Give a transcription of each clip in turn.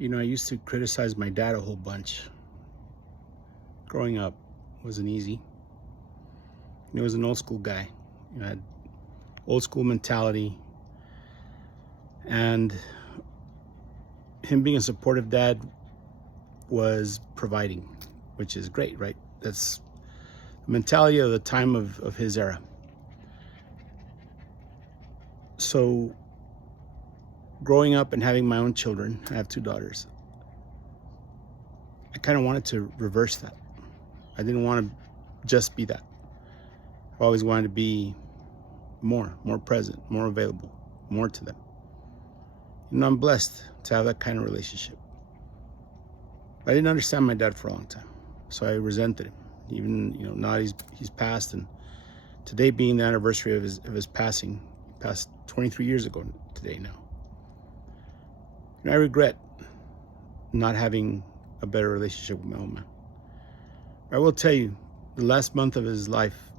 I used to criticize my dad a whole bunch. Growing up wasn't easy. He was an old school guy. Had old school mentality, and him being a supportive dad was providing, which is great, right? That's the mentality of the time of his era. So growing up and having my own children, I have two daughters, I kind of wanted to reverse that. I didn't want to just be that. I always wanted to be more present, more available, more to them. I'm blessed to have that kind of relationship. I didn't understand my dad for a long time, so I resented him. Even now he's passed, and today being the anniversary of his passing, he passed 23 years ago today now. And I regret not having a better relationship with my old man. I will tell you, the last month of his life,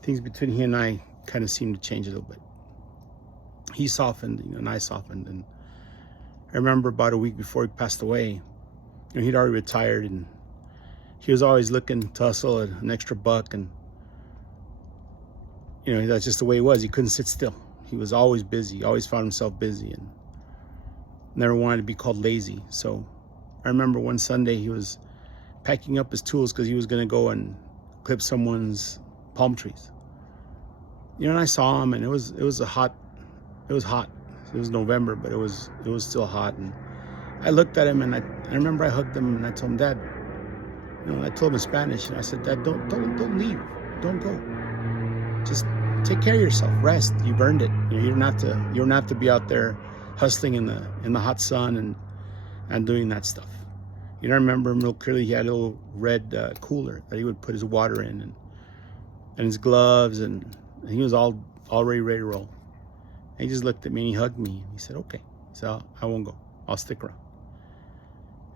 things between he and I kind of seemed to change a little bit. He softened, and I softened. And I remember about a week before he passed away, he'd already retired, and he was always looking to hustle an extra buck. And, that's just the way he was. He couldn't sit still. He was always busy, always found himself busy, and never wanted to be called lazy. So I remember one Sunday he was packing up his tools because he was going to go and clip someone's palm trees. And I saw him, and it was hot. It was November, but it was still hot. And I looked at him, and I remember I hugged him, and I told him, Dad, I told him in Spanish, and I said, Dad, don't leave, don't go. Just take care of yourself, rest. You've earned it. You don't have to be out there hustling in the hot sun and doing that stuff. I remember him real clearly. He had a little red cooler that he would put his water in, and his gloves, and he was already ready to roll. And he just looked at me and he hugged me. He said, okay, so I won't go. I'll stick around.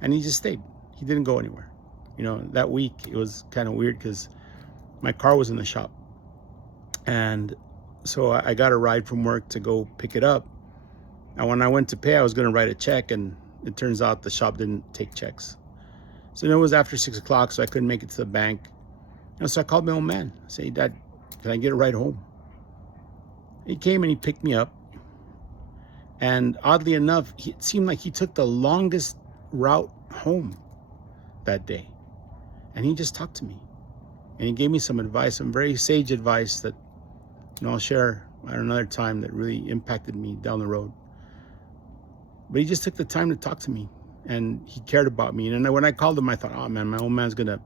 And he just stayed. He didn't go anywhere. That week it was kind of weird because my car was in the shop. And so I got a ride from work to go pick it up. And when I went to pay, I was going to write a check, and it turns out the shop didn't take checks. So it was after 6 o'clock, so I couldn't make it to the bank. So I called my old man. I said, hey, Dad, can I get a ride home? He came and he picked me up. And oddly enough, it seemed like he took the longest route home that day. And he just talked to me. And he gave me some advice, some very sage advice that I'll share at another time, that really impacted me down the road. But he just took the time to talk to me, and he cared about me. And when I called him, I thought, oh man, my old man's gonna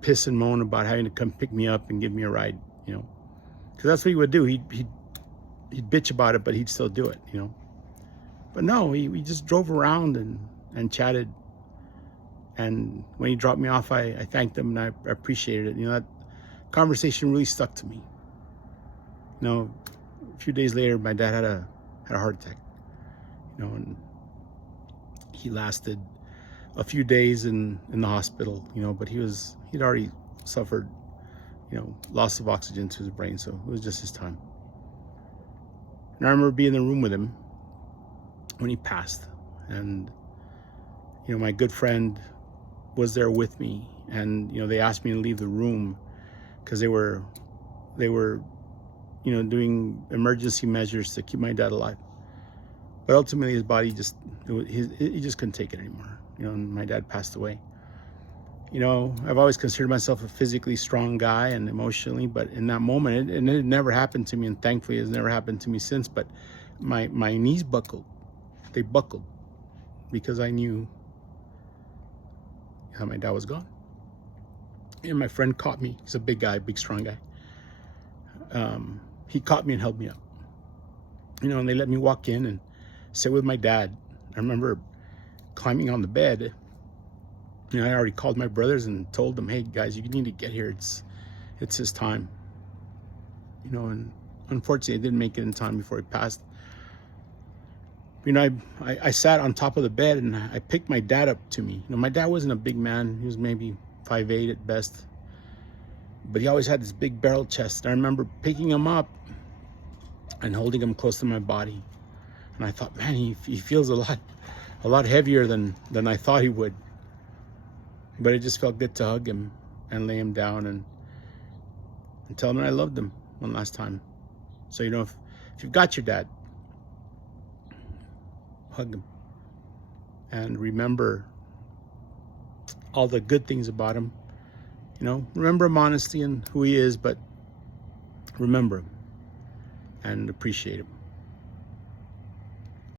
piss and moan about having to come pick me up and give me a ride, because that's what he would do. He'd bitch about it, but he'd still do it, But no, we just drove around and chatted. And when he dropped me off, I thanked him, and I appreciated it. That conversation really stuck to me. A few days later, my dad had a heart attack. And he lasted a few days in the hospital, but he'd already suffered, loss of oxygen to his brain, so it was just his time. And I remember being in the room with him when he passed, and my good friend was there with me, and they asked me to leave the room because they were doing emergency measures to keep my dad alive. But ultimately, his body he just couldn't take it anymore. And my dad passed away. I've always considered myself a physically strong guy and emotionally, but in that moment, it never happened to me, and thankfully it's never happened to me since, but my knees buckled. They buckled because I knew how my dad was gone. And my friend caught me. He's a big guy, big, strong guy. He caught me and held me up. And they let me walk in and sit with my dad. I remember climbing on the bed. I already called my brothers and told them, hey guys, you need to get here. It's his time. And unfortunately I didn't make it in time before he passed. I sat on top of the bed and I picked my dad up to me. My dad wasn't a big man. He was maybe 5'8" at best. But he always had this big barrel chest. I remember picking him up and holding him close to my body. And I thought, man, he feels a a lot heavier than I thought he would. But it just felt good to hug him and lay him down and tell him that I loved him one last time. So, if you've got your dad, hug him and remember all the good things about him. Remember him honestly and who he is, but remember him and appreciate him.